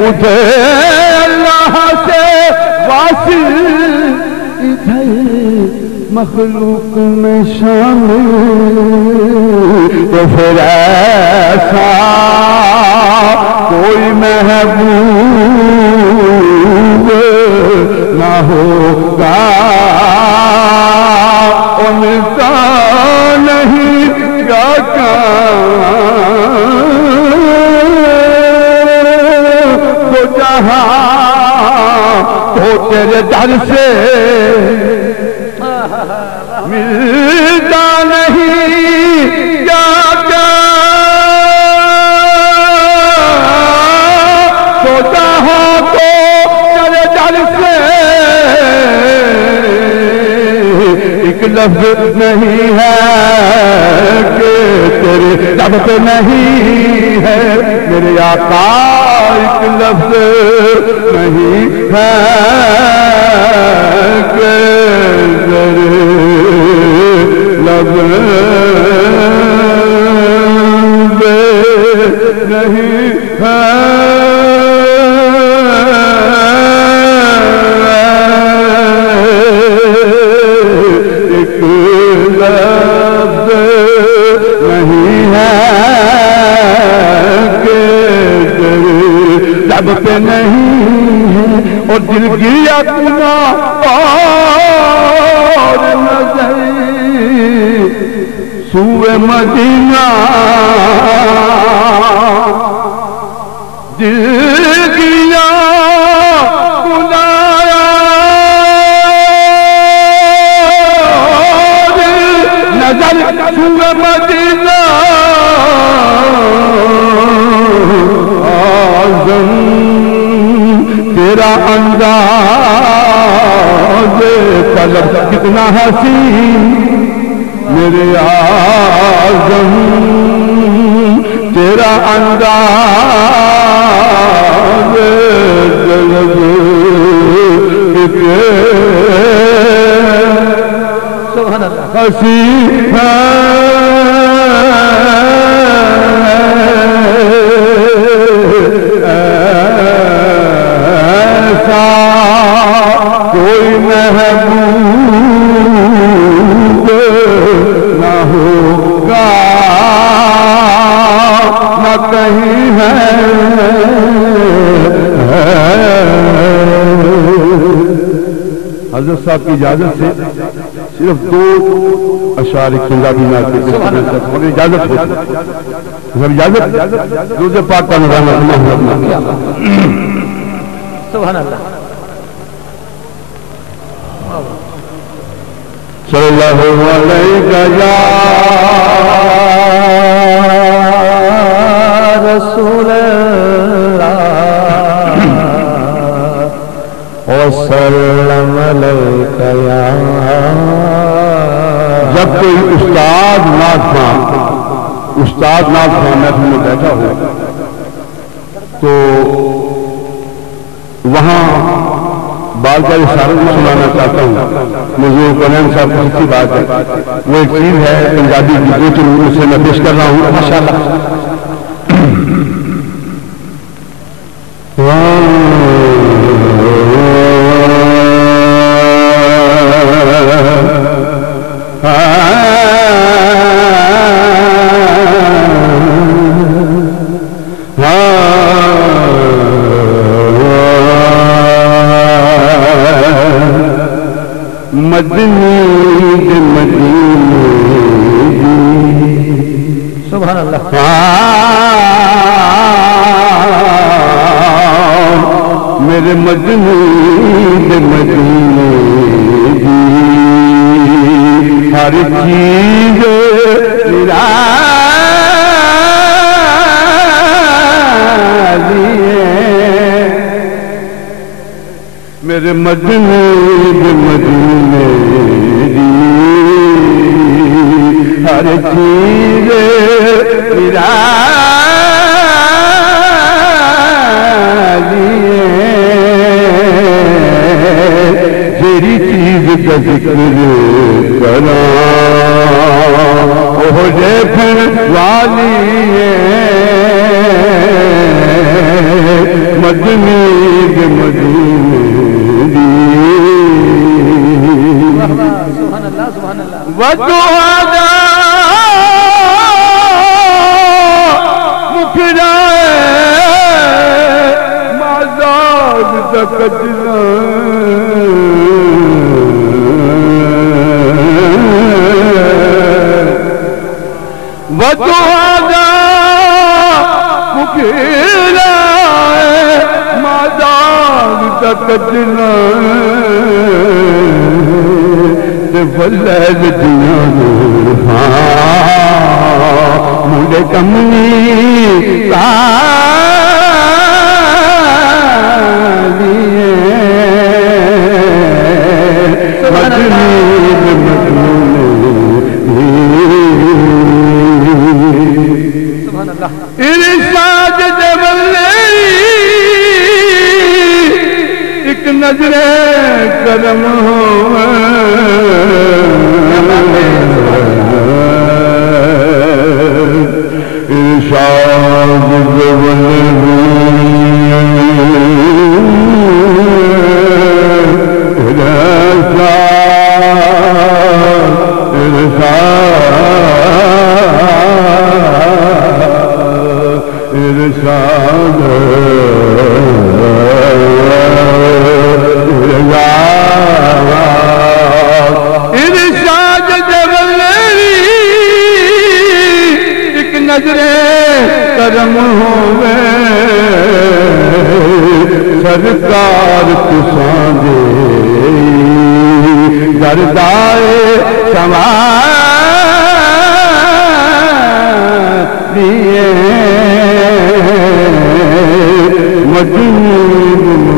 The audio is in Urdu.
ادھر اللہ سے واصل ادھر مخلوق میں شامل تو پھر ایسا کوئی محبوب نہ ہوگا ان کا نہیں کیا تو جہاں تو تیرے در سے ملتا نہیں کیا تو جہاں تو تیرے در سے ایک لفظ نہیں ہے کہ تیرے لب پہ نہیں ہے میرے آقا ایک لفظ نہیں ہے کہ تیرے لب پہ نہیں ہے پہ نہیں ہے اور دل گیا کنا اور نظر سوئے مدینہ دل گیا کنا نظر سوئے مدینہ تیرا انداز طلب کتنا حسین میرے اعظم تیرا انداز طلب کتنا حسین ہے کوئی محبوب نہ ہوگا نہ کہیں ہے حضرت صاحب کی اجازت سے صرف 2 اشعار پنجابی نعت کے اجازت ہوتی اجازت روز پاک کا نظام سبحان اللہ صلی اللہ علیہ یا رسول اللہ وسلم علیک یا جب کوئی استاد نعت خواں محفل میں بیٹھا ہو تو وہاں بال کا اشارہ بھی سنانا چاہتا ہوں مجھے کنین صاحب کی اچھی بات ہے وہ ایک چیز ہے پنجابی کی 2 روح سے میں پیش کر رہا ہوں ماشاءاللہ سبحان اللہ میرے مدنی مدینے دی ہر چیز میرے مدنی مدینے دی ہر چیز جیری چیز کا ذکر کرا وہ جے پھر والی مدنی دے مدینے دی سبحان اللہ سبحان اللہ ودعا مکھرائے معذاب تکجنا ودعا مکھرائے معذاب تکجنا واللیل دیاں مجھے کمنی تالیے مجنی سبحان اللہ ارشاد دے واللیل ایک نظر کرم ہوئے ارشاد دے کرم ہوئے سرکار تساں دے دردائے سما دیے مدنی